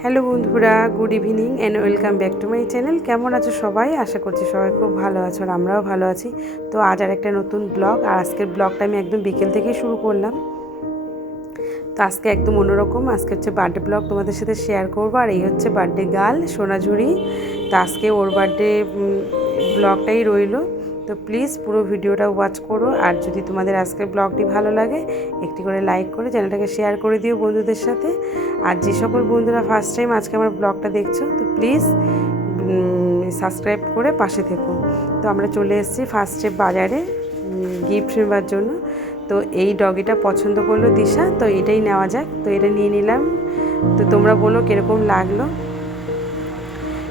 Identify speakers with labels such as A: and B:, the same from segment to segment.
A: Hello বন্ধুরা, good evening and welcome back to my channel কেমন আছো সবাই? আশা করছি সবাই খুব ভালো আছো আর আমরাও ভালো আছি। তো আজ আর একটা নতুন ব্লগ আর আজকের ব্লগটা আমি একদম বিকেল থেকেই শুরু করলাম। তো আজকে একদম অন্যরকম, আজকে হচ্ছে বার্থডে ব্লগ তোমাদের সাথে শেয়ার করব। আর এই হচ্ছে বার্থডে গার্ল সোনাঝুরি। তো আজকে ওর বার্থডে ব্লগটাই রইল। তো প্লিজ পুরো ভিডিওটা ওয়াচ করো। আর যদি তোমাদের আজকের ব্লগটি ভালো লাগে, একটি করে লাইক করে চ্যানেলটাকে শেয়ার করে দিও বন্ধুদের সাথে। আর যে সকল বন্ধুরা ফার্স্ট টাইম আজকে আমার ব্লগটা দেখছ, তো প্লিজ সাবস্ক্রাইব করে পাশে থেকো। তো আমরা চলে এসেছি ফার্স্টে বাজারে গিফট নেবার জন্য। তো এই ডগিটা পছন্দ করল দিশা, তো এটাই নেওয়া যাক। তো এটা নিয়ে নিলাম। তো তোমরা বলো কীরকম লাগল।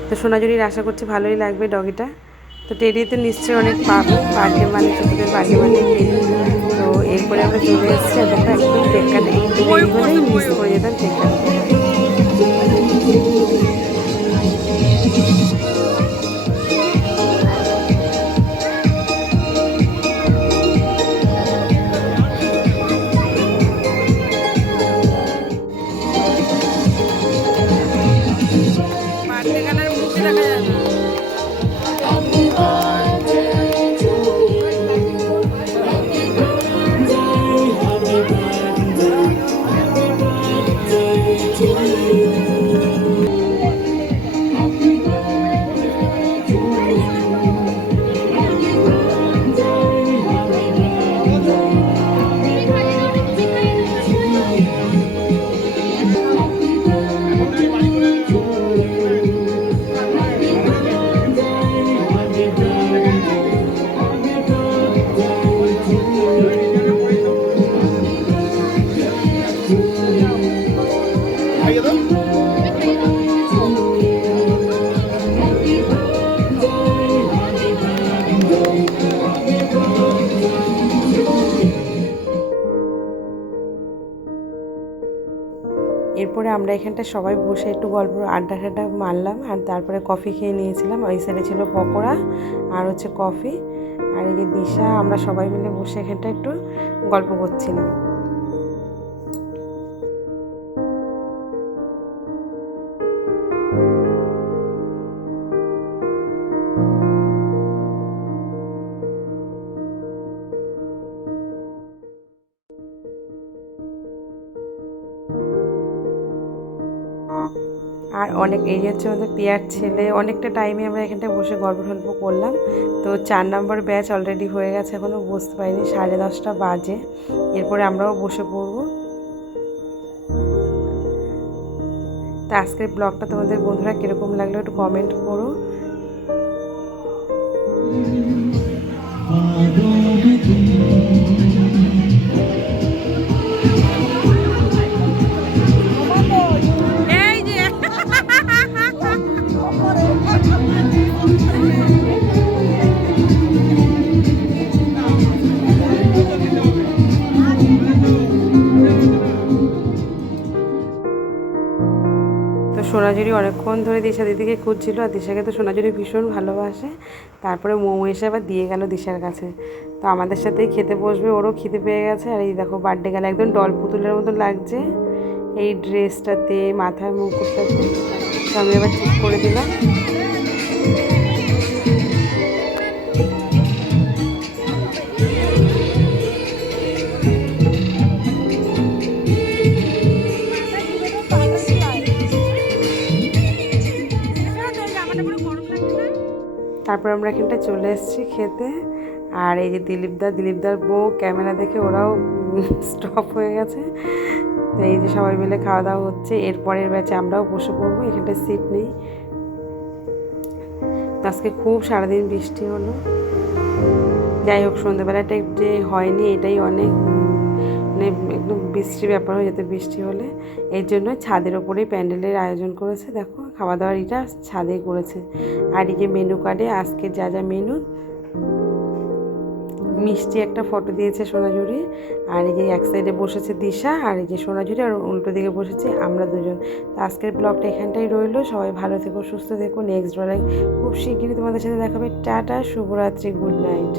A: তো সোনাঝুরির আশা করছি ভালোই লাগবে ডগিটা। তো টেরিতে নিশ্চয়ই অনেক পাখি মানে ছোটদের বার্থডে মানে টেরি তো এরপরে আমরা চলে এসেছি দেখা একদম টেক্কাটা একটু দেরি হলেই মিস করে যেতাম টেক্কাটা এরপরে আমরা এখানটা সবাই বসে একটু গল্প, আড্ডা টাড্ডা মারলাম আর তারপরে কফি খেয়ে নিয়েছিলাম। ওই সাইডে ছিল পকোড়া আর হচ্ছে কফি। আর এই যে দিশা, আমরা সবাই মিলে বসে এখানটা একটু গল্প করছিলাম। আর অনেক, এই হচ্ছে আমাদের পেয়ার ছেলে, অনেকটা টাইমে আমরা এখানটায় বসে গল্প টল্প করলাম। তো চার নম্বর ব্যাচ অলরেডি হয়ে গেছে এখনও বুঝতে পারিনি, সাড়ে দশটা বাজে। এরপরে আমরাও বসে পড়ব। তা আজকের ব্লগটা তোমাদের বন্ধুরা কীরকম লাগল একটু কমেন্ট করো। সোনাঝুরি অনেকক্ষণ ধরে দিশা দিদিকে খুঁজছিল আর দিশাকে তো সোনাঝুরি ভীষণ ভালোবাসে। তারপরে মোমো এসে আবার দিয়ে গেল দিশার কাছে। তো আমাদের সাথেই খেতে বসবে, ওরও খেতে পেয়ে গেছে। আর এই দেখো বার্থডে গেলে, একদম ডল পুতুলের মতো লাগছে। এই ড্রেসটাতে মাথার মুকুটটাতে। তো আমি আবার ঠিক করে দিলাম। তারপর আমরা এখানটা চলে এসেছি খেতে। আর এই যে দিলীপদা, দিলীপদার বউ, ক্যামেরা দেখে ওরাও স্টপ হয়ে গেছে। তো এই যে সবাই মিলে খাওয়া দাওয়া হচ্ছে। এরপরের ব্যাচে আমরাও বসে পড়ব এখানটা সিট নেই। আজকে খুব সারাদিন বৃষ্টি হলো। যাই হোক, সন্ধ্যেবেলাটা যে হয়নি, এটাই অনেক। মানে একদম বৃষ্টির ব্যাপার হয়ে যেত বৃষ্টি হলে। এর জন্য ছাদের ওপরেই প্যান্ডেলের আয়োজন করেছে। দেখো খাওয়া দাওয়ার এটা ছাদেই করেছে। আর এই যে মেনু কার্ডে আজকে যা যা মেনু মিষ্টি একটা ফটো দিয়েছে সোনাঝুরি। আর এই যে এক সাইডে বসেছে দিশা, আর এই যে সোনাঝুরি, আর উল্টো দিকে বসেছি আমরা দুজন। তো আজকের ব্লগটা এখানটাই রইল। সবাই ভালো থেকো, সুস্থ থেকো। নেক্সট ব্লগে খুব শিগগিরই তোমাদের সাথে দেখাবে টাটা, শুভরাত্রি গুড নাইট